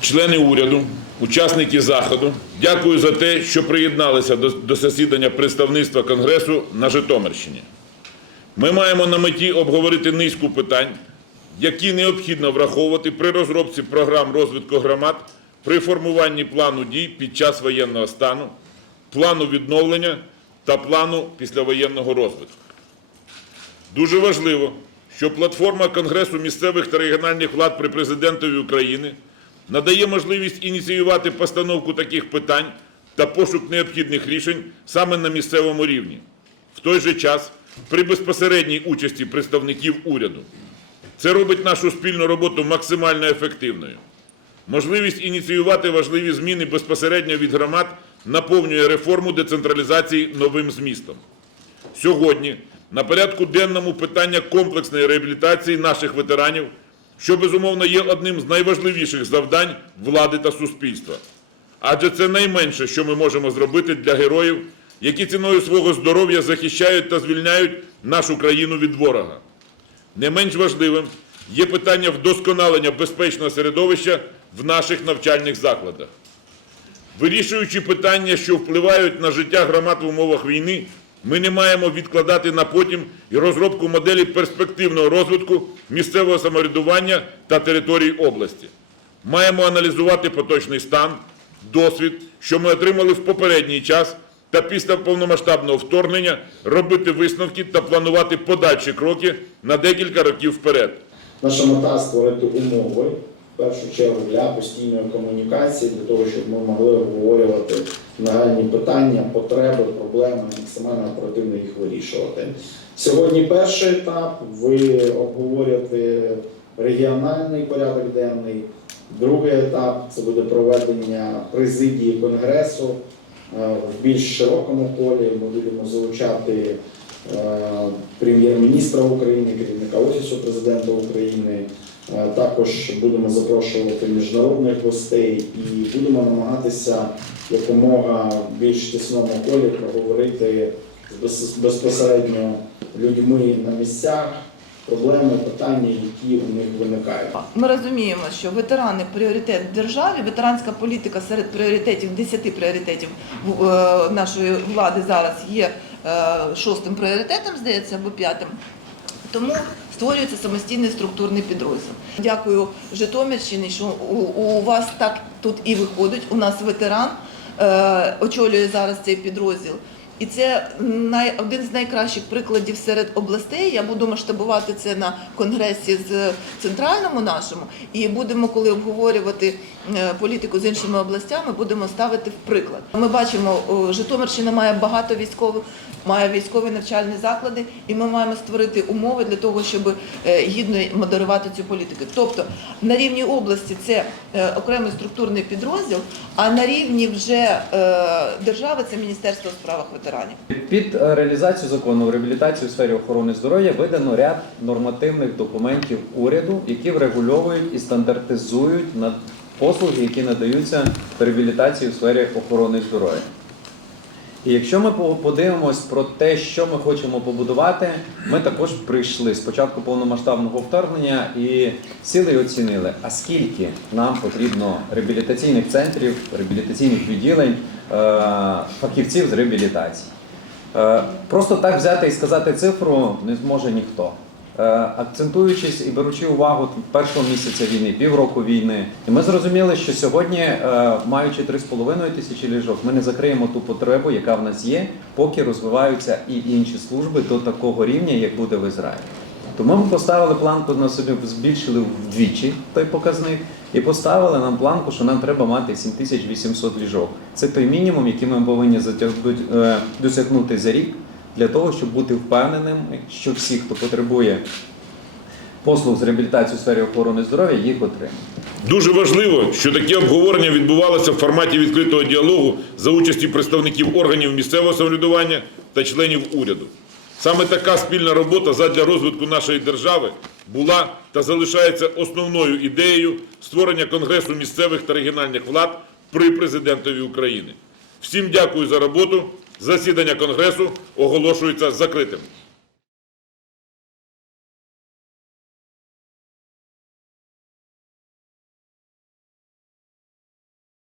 члени уряду, учасники заходу, дякую за те, що приєдналися до, засідання представництва Конгресу на Житомирщині. Ми маємо на меті обговорити низку питань, які необхідно враховувати при розробці програм розвитку громад, при формуванні плану дій під час воєнного стану, плану відновлення та плану післявоєнного розвитку. Дуже важливо, що платформа Конгресу місцевих та регіональних влад при президентові України надає можливість ініціювати постановку таких питань та пошук необхідних рішень саме на місцевому рівні. В той же час при безпосередній участі представників уряду. Це робить нашу спільну роботу максимально ефективною. Можливість ініціювати важливі зміни безпосередньо від громад наповнює реформу децентралізації новим змістом. Сьогодні на порядку денному питання комплексної реабілітації наших ветеранів, що безумовно є одним з найважливіших завдань влади та суспільства. Адже це найменше, що ми можемо зробити для героїв, які ціною свого здоров'я захищають та звільняють нашу країну від ворога. Не менш важливим є питання вдосконалення безпечного середовища в наших навчальних закладах. Вирішуючи питання, що впливають на життя громад в умовах війни, ми не маємо відкладати на потім і розробку моделі перспективного розвитку місцевого самоврядування та територій області. Маємо аналізувати поточний стан, досвід, що ми отримали в попередній час, та після повномасштабного вторгнення робити висновки та планувати подальші кроки на декілька років вперед. Наша мета створити умови першу чергу для постійної комунікації, для того, щоб ми могли обговорювати нагальні питання, потреби, проблеми, максимально оперативно їх вирішувати. Сьогодні перший етап. Ви обговорюєте регіональний порядок денний. Другий етап це буде проведення президії конгресу е, в більш широкому полі. Ми будемо залучати е, прем'єр-міністра України, керівника Офісу президента України. Також будемо запрошувати міжнародних гостей і будемо намагатися якомога більш тісному колі проговорити з без- безпосередньо людьми на місцях проблеми, питання, які у них виникають. Ми розуміємо, що ветерани пріоритет в державі, ветеранська політика серед пріоритетів, 10 пріоритетів е, нашої влади зараз є е, шостим пріоритетом, здається, або п'ятим. Тому створюється самостійний структурний підрозділ. Дякую Житомирщині, що у, вас так тут і виходить. У нас ветеран е, очолює зараз цей підрозділ. І це най, один з найкращих прикладів серед областей. Я буду масштабувати це на конгресі з центральному нашому, і будемо, коли обговорювати е, політику з іншими областями, будемо ставити в приклад. Ми бачимо, Житомирщина має багато військових, має військові навчальні заклади, і ми маємо створити умови для того, щоб е, гідно модерувати цю політику. Тобто на рівні області це е, окремий структурний підрозділ, а на рівні вже держави це Міністерство у справах ветеранів. Під е, реалізацію закону в реабілітації у сфері охорони здоров'я видано ряд нормативних документів уряду, які врегульовують і стандартизують на послуги, які надаються реабілітації у сфері охорони здоров'я. І якщо ми подивимось про те, що ми хочемо побудувати, ми також прийшли з початку повномасштабного вторгнення і сіли і оцінили, а скільки нам потрібно реабілітаційних центрів, реабілітаційних відділень, е, фахівців з реабілітації. Е, Просто так взяти і сказати цифру не зможе ніхто. Е, Акцентуючись і беручи увагу першого місяця війни, півроку війни, і ми зрозуміли, що сьогодні, е, маючи 3,5 тисячі ліжок, ми не закриємо ту потребу, яка в нас є, поки розвиваються і інші служби до такого рівня, як буде в Ізраїлі. Тому ми поставили планку на собі, збільшили вдвічі той показник, і поставили нам планку, що нам треба мати 7800 ліжок. Це той мінімум, який ми повинні е, досягнути за рік для того, щоб бути впевненим, що всі, хто потребує послуг з реабілітації у сфері охорони здоров'я, їх отримують. Дуже важливо, що таке обговорення відбувалося в форматі відкритого діалогу за участі представників органів місцевого самоврядування та членів уряду. Саме така спільна робота задля розвитку нашої держави була та залишається основною ідеєю створення Конгресу місцевих та регіональних влад при президентові України. Всім дякую за роботу. Засідання Конгресу оголошується закритим.